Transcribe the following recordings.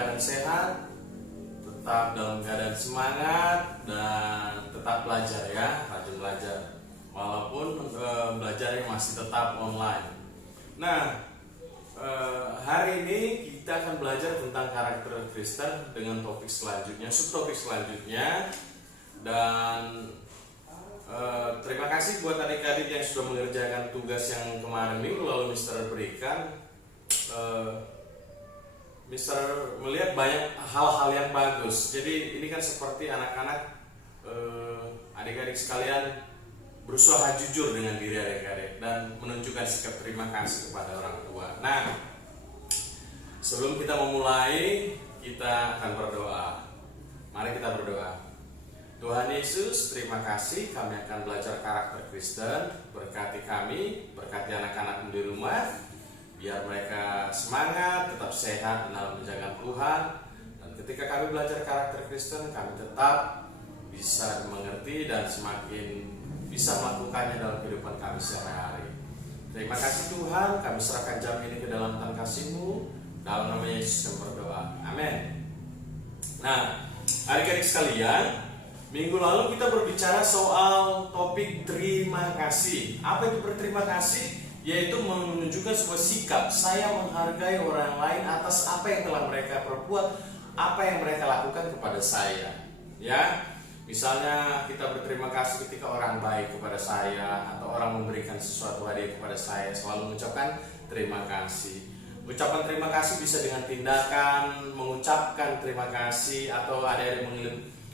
keadaan sehat, tetap dalam keadaan semangat, dan tetap belajar ya, rajin belajar. Walaupun belajar yang masih tetap online. Nah, hari ini kita akan belajar tentang karakter Kristen dengan topik selanjutnya, subtopik selanjutnya. Dan terima kasih buat adik-adik yang sudah mengerjakan tugas yang kemarin minggu lalu Mister berikan. Mister melihat banyak hal-hal yang bagus. Jadi ini kan seperti anak-anak, adik-adik sekalian berusaha jujur dengan diri adik-adik dan menunjukkan sikap terima kasih kepada orang tua. Nah, sebelum kita memulai, kita akan berdoa. Mari kita berdoa. Tuhan Yesus, terima kasih kami akan belajar karakter Kristen. Berkati kami, berkati anak-anak di rumah, biar mereka semangat, tetap sehat dalam menjaga Tuhan. Dan ketika kami belajar karakter Kristen, kami tetap bisa mengerti dan semakin bisa melakukannya dalam kehidupan kami sehari-hari. Terima kasih Tuhan, kami serahkan jam ini ke dalam tangan kasih-Mu. Dalam nama Yesus kami berdoa. Amin. Nah, adik-adik sekalian, minggu lalu kita berbicara soal topik terima kasih. Apa itu berterima kasih? Yaitu menunjukkan sebuah sikap saya menghargai orang lain atas apa yang telah mereka perbuat, apa yang mereka lakukan kepada saya. Ya, misalnya kita berterima kasih ketika orang baik kepada saya atau orang memberikan sesuatu hadiah kepada saya, selalu mengucapkan terima kasih. Ucapan terima kasih bisa dengan tindakan mengucapkan terima kasih, atau ada yang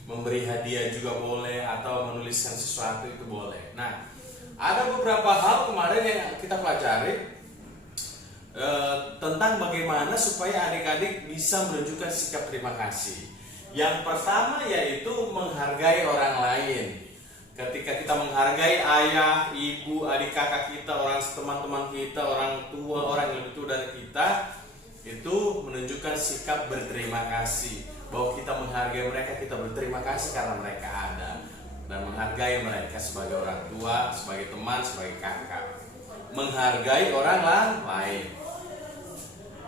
memberi hadiah juga boleh, atau menuliskan sesuatu itu boleh. Nah, ada beberapa hal kemarin yang kita pelajari tentang bagaimana supaya adik-adik bisa menunjukkan sikap terima kasih. Yang pertama yaitu menghargai orang lain. Ketika kita menghargai ayah, ibu, adik kakak kita, orang teman-teman kita, orang tua, orang yang lebih tua dari kita, itu menunjukkan sikap berterima kasih. Bahwa kita menghargai mereka, kita berterima kasih karena mereka ada, dan menghargai mereka sebagai orang tua, sebagai teman, sebagai kakak. Menghargai orang lain.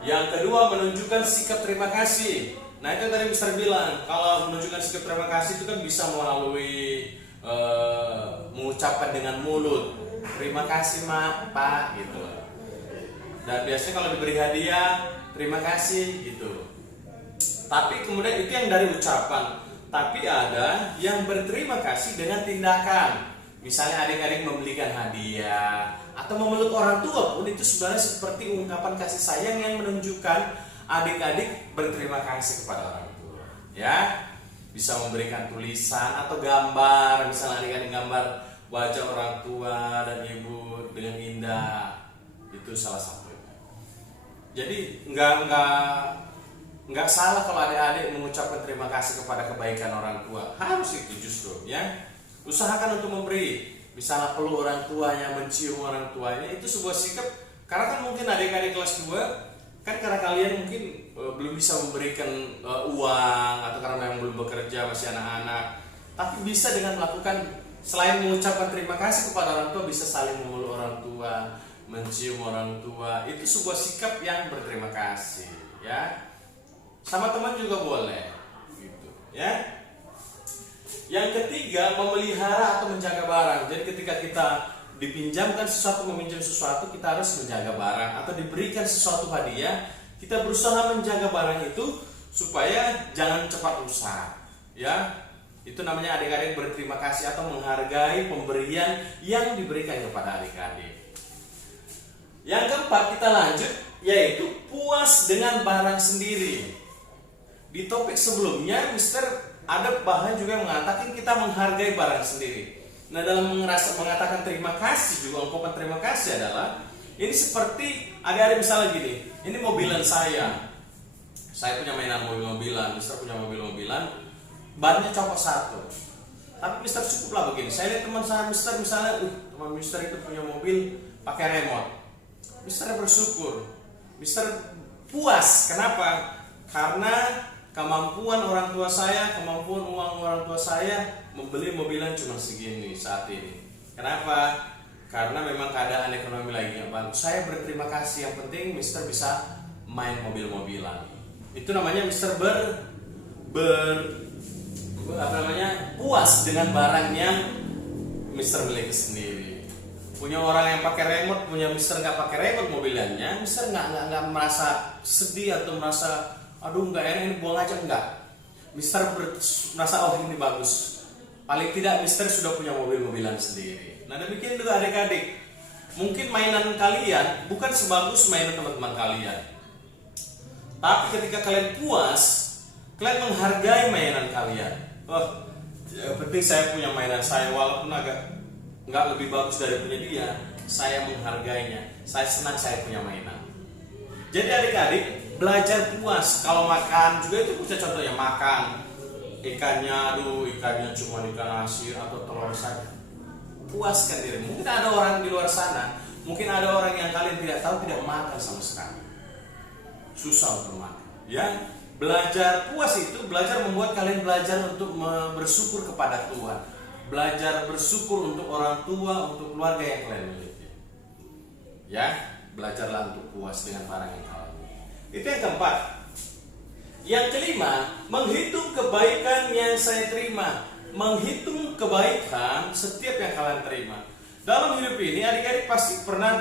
Yang kedua, menunjukkan sikap terima kasih. Nah, itu tadi Mister bilang, kalau menunjukkan sikap terima kasih itu kan bisa melalui mengucapkan dengan mulut, terima kasih Mak, Pak, gitu. Dan biasanya kalau diberi hadiah, terima kasih gitu. Tapi kemudian itu yang dari ucapan. Tapi ada yang berterima kasih dengan tindakan. Misalnya adik-adik membelikan hadiah atau memeluk orang tua pun, itu sebenarnya seperti ungkapan kasih sayang yang menunjukkan adik-adik berterima kasih kepada orang tua. Ya, bisa memberikan tulisan atau gambar. Misalnya adik-adik gambar wajah orang tua dan ibu dengan indah. Itu salah satunya. Jadi nggak salah kalau adik-adik mengucapkan terima kasih kepada kebaikan orang tua. Harus itu justru ya. Usahakan untuk memberi. Misalnya peluk orang tuanya, mencium orang tuanya, itu sebuah sikap. Karena kan mungkin adik-adik kelas 2 kan karena kalian mungkin belum bisa memberikan uang, atau karena memang belum bekerja, masih anak-anak. Tapi bisa dengan melakukan, selain mengucapkan terima kasih kepada orang tua, bisa saling memeluk orang tua, mencium orang tua. Itu sebuah sikap yang berterima kasih ya. Sama teman juga boleh gitu ya. Yang ketiga, memelihara atau menjaga barang. Jadi ketika kita dipinjamkan sesuatu, meminjam sesuatu, kita harus menjaga barang, atau diberikan sesuatu hadiah, kita berusaha menjaga barang itu supaya jangan cepat rusak ya. Itu namanya adik-adik berterima kasih atau menghargai pemberian yang diberikan kepada adik-adik. Yang keempat, kita lanjut, yaitu puas dengan barang sendiri. Di topik sebelumnya Mister ada bahan juga yang mengatakan kita menghargai barang sendiri. Nah, dalam mengatakan terima kasih juga, ungkapan terima kasih adalah ini seperti adik-adik misalnya gini, ini mobilan saya punya mainan mobil-mobilan, Mister punya mobil-mobilan, bannya copot satu. Tapi Mister cukuplah begini. Saya lihat teman saya Mister misalnya, teman Mister itu punya mobil pakai remote. Mister bersyukur, Mister puas. Kenapa? Karena kemampuan orang tua saya, kemampuan uang orang tua saya membeli mobilan cuma segini saat ini. Kenapa? Karena memang keadaan ekonomi lagi yang bagus. Saya berterima kasih, yang penting Mister bisa main mobil-mobilan. Itu namanya Mister puas dengan barang yang Mister miliki sendiri. Punya orang yang pakai remote, punya Mister nggak pakai remote mobilannya, Mister nggak merasa sedih atau merasa aduh nggak enak ini buang aja, enggak. Mister merasa oh ini bagus. Paling tidak Mister sudah punya mobil-mobilan sendiri. Nah demikian juga adik-adik. Mungkin mainan kalian bukan sebagus mainan teman-teman kalian. Tapi ketika kalian puas, kalian menghargai mainan kalian. Oh, yang penting saya punya mainan saya walaupun agak nggak lebih bagus dari punya dia, saya menghargainya. Saya senang saya punya mainan. Jadi adik-adik belajar puas. Kalau makan juga itu bisa contohnya makan ikannya, ikannya cuma ikan asin atau telur saja. Puaskan diri. Mungkin ada orang di luar sana, mungkin ada orang yang kalian tidak tahu tidak makan sama sekali. Susah untuk makan. Ya, belajar puas itu belajar membuat kalian belajar untuk bersyukur kepada Tuhan. Belajar bersyukur untuk orang tua, untuk keluarga yang kalian miliki. Ya, belajarlah untuk puas dengan barang yang kalian miliki. Itu yang keempat. Yang kelima, menghitung kebaikan yang saya terima. Menghitung kebaikan setiap yang kalian terima. Dalam hidup ini adik-adik pasti pernah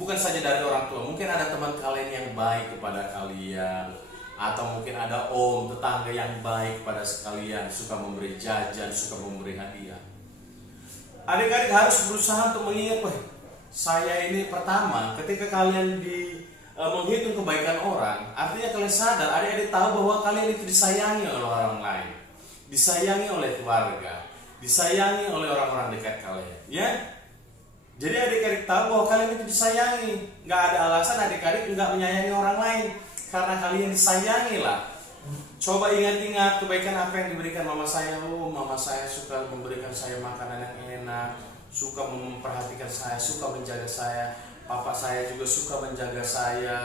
bukan saja dari orang tua, mungkin ada teman kalian yang baik kepada kalian, atau mungkin ada tetangga yang baik pada sekalian, suka memberi jajan, suka memberi hadiah. Adik-adik harus berusaha untuk mengingat, saya ini pertama, ketika kalian menghitung kebaikan orang, artinya kalian sadar, adik-adik tahu bahwa kalian itu disayangi oleh orang lain, disayangi oleh keluarga, disayangi oleh orang-orang dekat kalian, ya. Jadi adik-adik tahu bahwa kalian itu disayangi, nggak ada alasan adik-adik nggak menyayangi orang lain. Karena kalian disayangi lah. Coba ingat-ingat kebaikan apa yang diberikan mama saya. Mama saya suka memberikan saya makanan yang enak, suka memperhatikan saya, suka menjaga saya. Papa saya juga suka menjaga saya,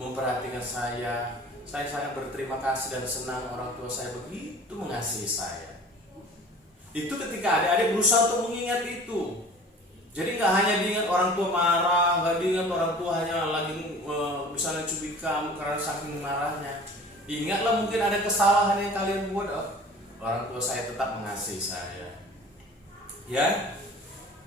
memperhatikan saya. Saya sangat berterima kasih dan senang orang tua saya begitu mengasihi saya. Itu ketika adik-adik berusaha untuk mengingat itu. Jadi nggak hanya diingat orang tua marah, nggak diingat orang tua hanya lagi misalnya cubit kamu karena saking marahnya. Ingatlah mungkin ada kesalahan yang kalian buat, orang tua saya tetap mengasihi saya. Ya,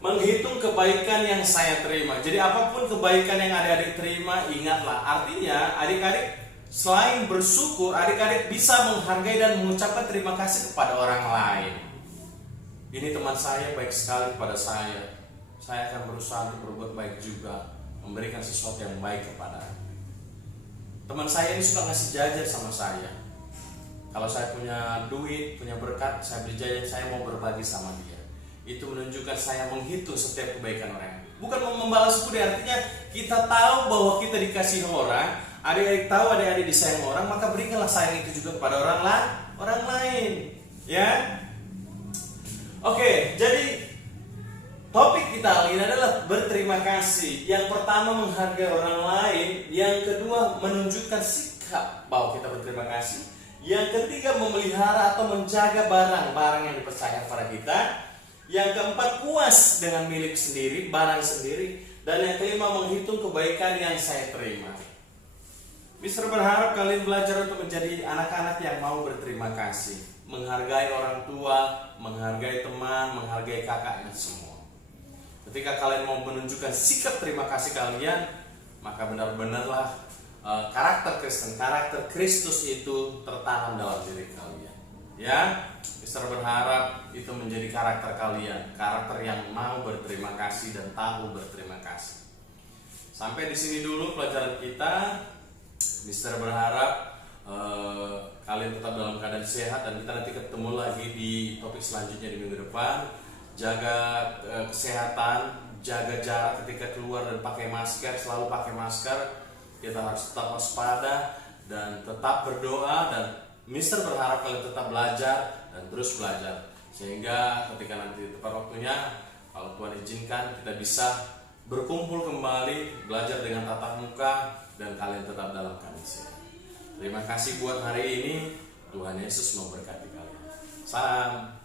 menghitung kebaikan yang saya terima. Jadi apapun kebaikan yang adik-adik terima, ingatlah. Artinya adik-adik selain bersyukur, adik-adik bisa menghargai dan mengucapkan terima kasih kepada orang lain. Ini teman saya baik sekali kepada saya. Saya akan berusaha untuk berbuat baik juga, memberikan sesuatu yang baik kepada teman saya ini. Suka ngasih jajan sama saya. Kalau saya punya duit, punya berkat, saya beli jajan, saya mau berbagi sama dia. Itu menunjukkan saya menghitung setiap kebaikan orang. Bukan membalas budi, artinya kita tahu bahwa kita dikasih orang, adik-adik tahu adik-adik disayang orang, maka berikanlah sayang itu juga kepada orang lain. Ya. Oke, jadi topik kita kali ini adalah berterima kasih. Yang pertama menghargai orang lain, yang kedua menunjukkan sikap bahwa kita berterima kasih, yang ketiga memelihara atau menjaga barang-barang yang dipercayakan kepada kita, yang keempat puas dengan milik sendiri, barang sendiri, dan yang kelima menghitung kebaikan yang saya terima. Mister berharap kalian belajar untuk menjadi anak-anak yang mau berterima kasih, menghargai orang tua, menghargai teman, menghargai kakaknya semua. Ketika kalian mau menunjukkan sikap terima kasih kalian, maka benar-benarlah karakter Kristen, karakter Kristus itu tertanam dalam diri kalian. Ya, Mister berharap itu menjadi karakter kalian, karakter yang mau berterima kasih dan tahu berterima kasih. Sampai di sini dulu pelajaran kita. Mister berharap kalian tetap dalam keadaan sehat dan kita nanti ketemu lagi di topik selanjutnya di minggu depan. Jaga kesehatan, jaga jarak ketika keluar dan pakai masker, selalu pakai masker. Kita harus tetap waspada dan tetap berdoa, dan Mister berharap kalian tetap belajar dan terus belajar sehingga ketika nanti tepat waktunya, kalau Tuhan izinkan, kita bisa berkumpul kembali, belajar dengan tatap muka, dan kalian tetap dalam keadaan sehat. Terima kasih buat hari ini. Tuhan Yesus memberkati kalian. Salam.